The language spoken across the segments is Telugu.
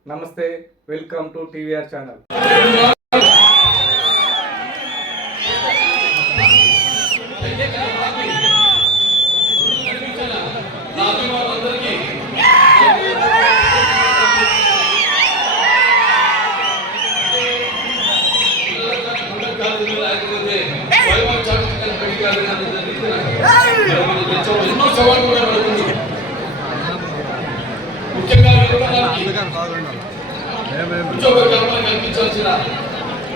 హాయ్ నమస్తే వెల్కమ్ టు టీవీఆర్ ఛానల్ నా అభిమానులందరికీ ఉద్యోగ కల్పన కల్పించాల్సిన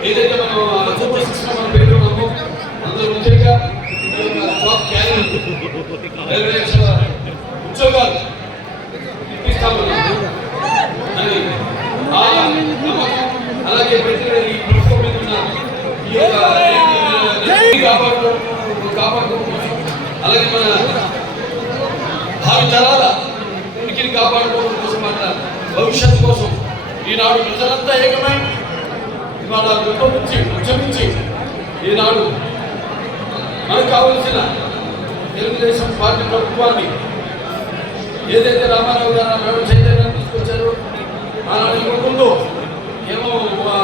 ఏదైతే మనం సూపర్ సిక్స్ మనం పెట్టుకున్నామో అందులో ముఖ్యంగా జాబ్ క్యారియర్ ఇరవై లక్షల ఉద్యోగాలు ఇప్పిస్తామన్నారు అలాగే ప్రతి ఈ ప్రభుత్వం మీద ఉన్న ఈ యొక్క కాపాడుకోవడం కాపాడుకోవడం అలాగే మన భావి తరాల ఉనికిని కాపాడుకోవడం భవిష్యత్తు కోసం ఈనాడు ప్రజలంతా ఏకమై ఇవాళ నుంచి ఉద్యమించి ఈనాడు మనకు కావలసిన తెలుగుదేశం పార్టీ ప్రభుత్వాన్ని ఏదైతే రామారావు గారు ఆనాడు చైతన్యం తీసుకొచ్చారో ఆనాడు ఇవ్వకుండా ఏమో ఆ,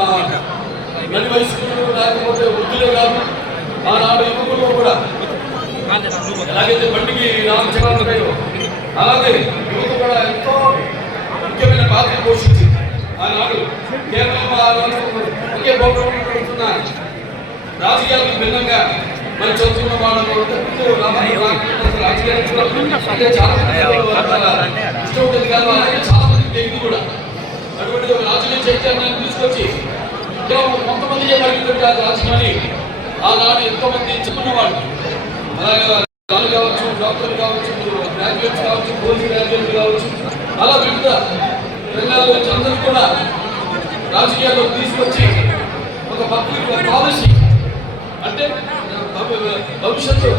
నడి వయసుకులు లేకపోతే వృద్ధులే కాదు. ఆనాడు యువకుల్లో కూడా ఎలాగైతే బండికి రామచంద్ర అలాగే యువత కూడా ఎంతో కేవలం ఆ ఒకే భౌగోళిక ఉంటున్న రాజకీయాలకు భిన్నంగా మరి చదువుకున్న వాళ్ళు రాజకీయాలు చాలా మంది వాళ్ళ ఇష్టం ఉంటుంది కాదు అలాగే చాలా మంది తెలియదు కూడా అటువంటి ఒక రాజకీయ చైతన్యాన్ని తీసుకొచ్చి కేవలం కొంతమంది చేయగలిగినట్టు ఆ రాజకీయాన్ని ఆనాడు ఎంతో మంది చెప్పుకున్న వాళ్ళు అలాగే వాళ్ళు కావచ్చు డాక్టర్లు కావచ్చు గ్రాడ్యుయేట్స్ కావచ్చు పోలీస్ గ్రాడ్యుయేట్లు కావచ్చు అలా వివిధ రంగాల్లో వచ్చి అందరూ కూడా రాజకీయాల్లో తీసుకొచ్చి ఒక పబ్లిక్ పాలసీ. అంటే భవిష్యత్తు